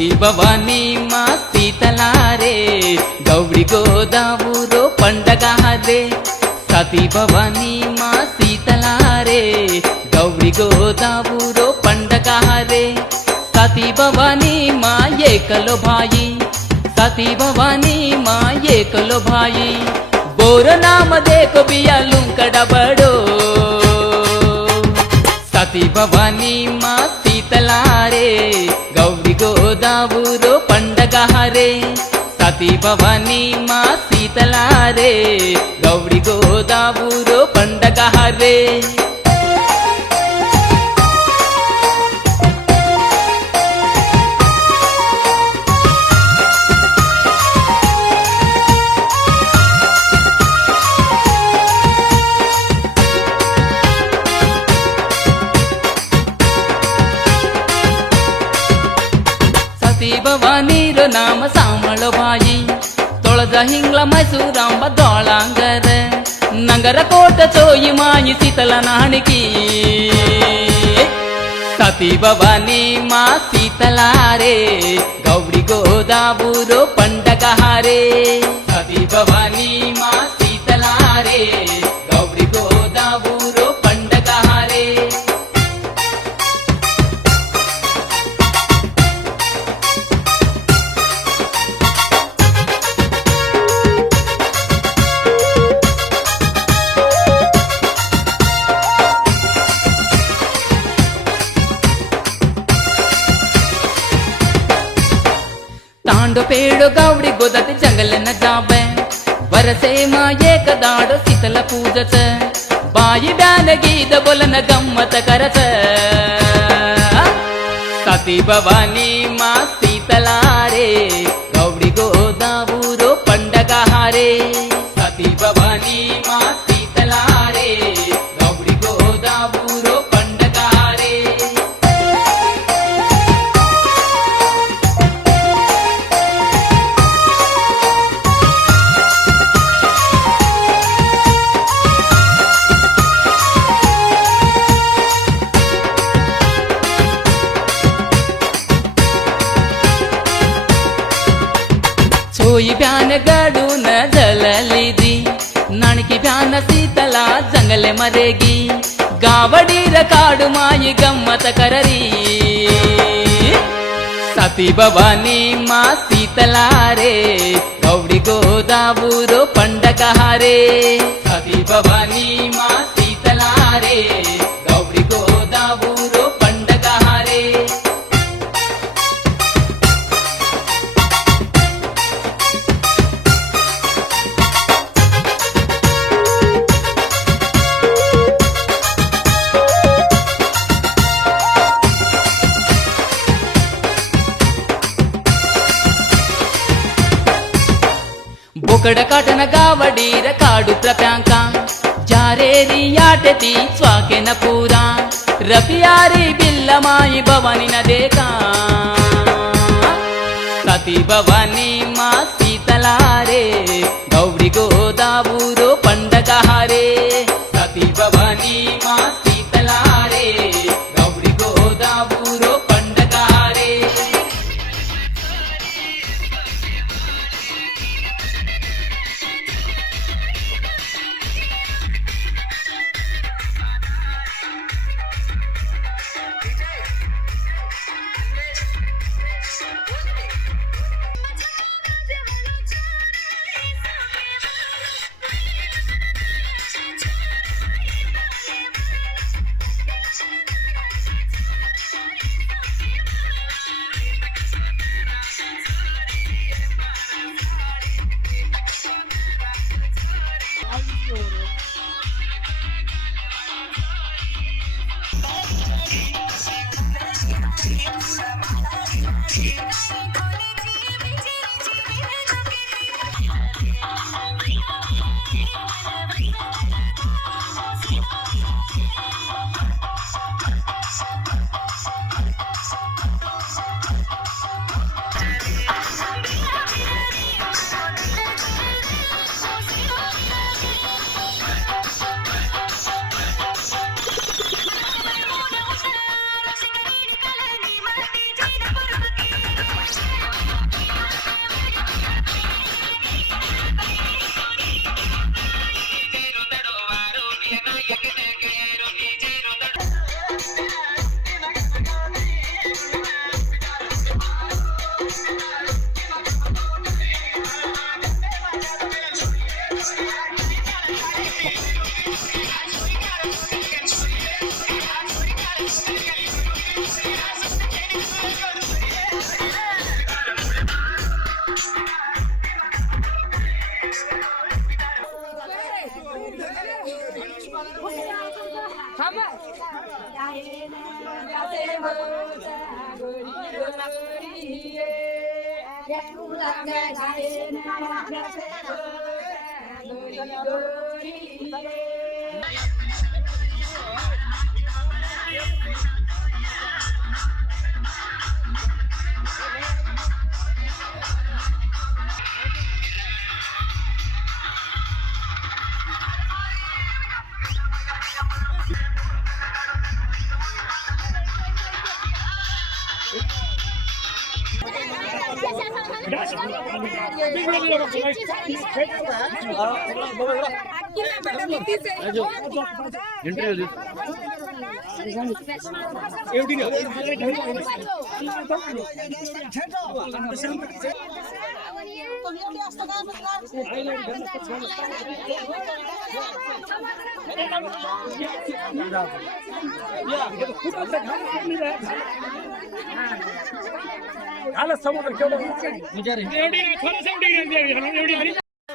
సతీ భవానీ మా సీతలారే గౌరీ గోదావూరో పండగ హరే సతీ భవానీ మా సీతలారే గౌరీ గోదావూరో పండగ హరే సతీ భవానీ మా ఏకలో భాయి సతీ భవానీ మా ఏకలో భాయి बोरो नाम देखो बिया लुंकड़ बड़ो सती भवानी मा सीतलारे गौरी गोदावूरो पंडग हरे सती भवानी मा सीतलारे गौरी गोदावूरो पंडग हरे भवानी रो नाम सामलो भाई तोळज हिंग्ल मैसूरांब दोळांगर नगर कोट चोई माई सीतल नाणकी सती भवानी मा सीतलारे गौरी गोदावूरो पंडग हरे सती भवानी मा सीतलारे गौरी गोदावूरो पंडग हरे तांडो पेड़ो गौरी गोदती जंगल न जावे वरसे मा एक दाडो शीतल पूजत बाई ब्यान गीत बोलन गम्मत करत सती भवानी मा सीतलारे गौरी गोदावूरो पंडग हरे सती भवानी मा सीतलारे गौरी गोदावूरो पंडग हरे सोई ब्यान गडू न जललिदी नाणकी ब्यान सीतला जंगल मरेगी गावडीर काडू माई गम्मत कररी सती भवानी मा सीतलारे गौरी गोदावूरो पंडग हरे सती भवानी मा सीतलारे गौरी गोदावूरो पंडग हरे बोकड काटन गावडीर काडू प्रप्यांका जारेरी याटती स्वाके न पूरा रपियारी बिल्ल माई भवानी न देखा सती भवानी मा सीतलारे गौरी गोदावूरो पंडग हरे सती भवानी मा सीतलारे गौरी गोदावूरो पंडग हरे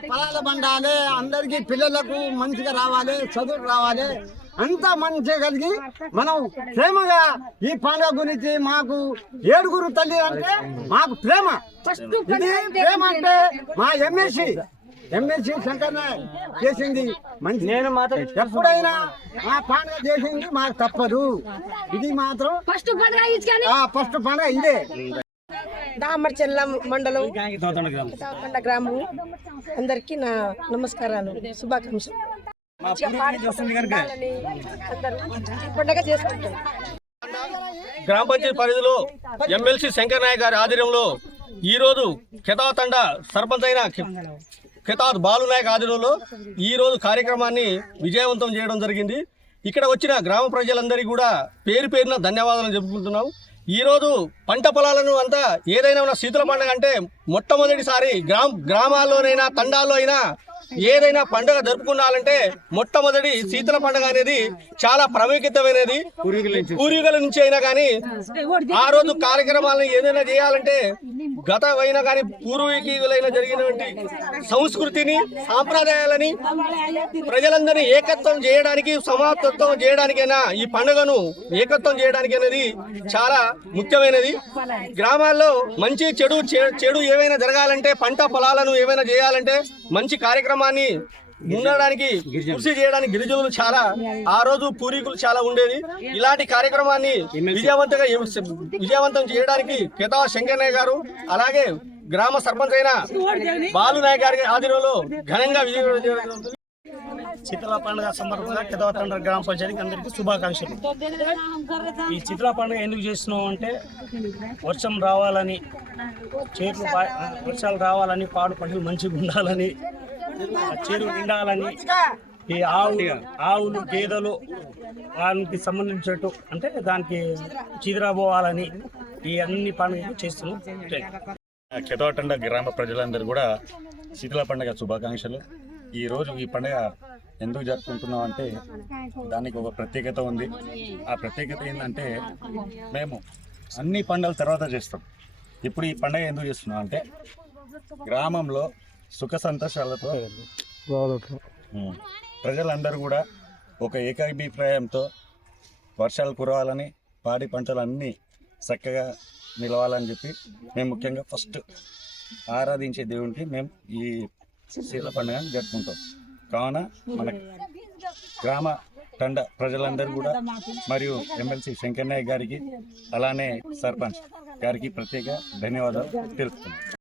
పొలాల బండాలి, అందరికి పిల్లలకు మంచిగా రావాలి, చదువు రావాలి, అంతా మంచిగా కలిగి మనం ప్రేమగా ఈ పండుగ గురించి మాకు 7 తల్లి అంటే మాకు ప్రేమ. ఇది ప్రేమ అంటే మా ఎమ్మెల్సీ శంకర్ చేసింది మంచి. నేను మాత్రం ఎప్పుడైనా మా పండుగ చేసింది మాకు తప్పదు. ఇది మాత్రం ఫస్ట్ పండుగ ఇదే. దామర్చెల్ల మండలం తావకొండ గ్రామం అందరికి నా నమస్కారాలు, శుభాకాంక్షలు. పండుగ చేసుకుంటాం. గ్రామ పంచాయతీ పరిధిలో ఎమ్మెల్సీ శంకర్ నాయక్ గారి ఆధ్వర్యంలో ఈరోజు కెతాత్ తండా సర్పంచ్ అయిన కెతాత్ బాలు నాయక్ ఆధ్వర్యంలో ఈరోజు కార్యక్రమాన్ని విజయవంతం చేయడం జరిగింది. ఇక్కడ వచ్చిన గ్రామ ప్రజలందరికీ కూడా పేరు పేరున ధన్యవాదాలు చెప్పుకుంటున్నాం. ఈరోజు పంట పొలాలను అంతా ఏదైనా ఉన్న శీతల పండుగ అంటే మొట్టమొదటిసారి గ్రామాల్లోనైనా తండాల్లో అయినా ఏదైనా పండుగ జరుపుకున్నాలంటే మొట్టమొదటి శీతల పండుగ అనేది చాలా ప్రాముఖ్యతమైనది. పూర్వీకుల నుంచి అయినా కానీ ఆ రోజు కార్యక్రమాలను ఏదైనా చేయాలంటే గతమైనా కానీ పూర్వీకులైన జరిగినటువంటి సంస్కృతిని సాంప్రదాయాలని ప్రజలందరినీ ఏకత్వం చేయడానికి, సమానత్వం చేయడానికైనా ఈ పండుగను ఏకత్వం చేయడానికి అనేది చాలా ముఖ్యమైనది. గ్రామాల్లో మంచి చెడు ఏవైనా జరగాలంటే, పంట పొలాలను ఏమైనా చేయాలంటే మంచి కార్యక్రమాన్ని ఉండడానికి కృషి చేయడానికి గిరిజనులు చాలా ఆ రోజు పూర్వీకులు చాలా ఉండేది. ఇలాంటి కార్యక్రమాన్ని విజయవంతం చేయడానికి కెతాత్ శంకర్ నాయక్ గారు అలాగే గ్రామ సర్పంచ్ అయిన బాలు నాయక్ గారి ఆధ్వర్యంలో ఘనంగా విజయవంతం చేయడం. శీతల పండుగ సందర్భంగా కెతాత్ తండా గ్రామ పంచాయతీకి అందరికీ శుభాకాంక్షలు. ఈ శీతల పండుగ ఎందుకు చేస్తున్నాం అంటే వర్షం రావాలని, వర్షాలు రావాలని, పాడు పంటలు మంచిగా ఉండాలని, చెరువు నిండాలని, ఈ ఆవులు గేదెలు దానికి సంబంధించినట్టు అంటే దానికి చిదిరబోవాలని ఈ అన్ని పండుగలు చేస్తున్నాం. కెతాత్ తండా గ్రామ ప్రజలందరూ కూడా శీతల పండుగ శుభాకాంక్షలు. ఈరోజు ఈ పండుగ ఎందుకు జరుపుకుంటున్నాం అంటే దానికి ఒక ప్రత్యేకత ఉంది. ఆ ప్రత్యేకత ఏంటంటే మేము అన్ని పండుగల తర్వాత చేస్తాం. ఇప్పుడు ఈ పండుగ ఎందుకు చేస్తున్నాం అంటే గ్రామంలో సుఖ సంతోషాలతో ప్రజలందరూ కూడా ఒక ఏకాభిప్రాయంతో వర్షాలు కురవాలని, పాడి పంటలు అన్నీ చక్కగా నిలవాలని చెప్పి మేము ముఖ్యంగా ఫస్ట్ ఆరాధించే దేవునికి మేము ఈ శీతల పండుగను జరుపుకుంటాం. కావున మన గ్రామ తండ ప్రజలందరూ కూడా మరియు ఎమ్మెల్సీ శంకర్ నాయక్ గారికి అలానే సర్పంచ్ గారికి ప్రత్యేక ధన్యవాదాలు తెలుపుతున్నాం.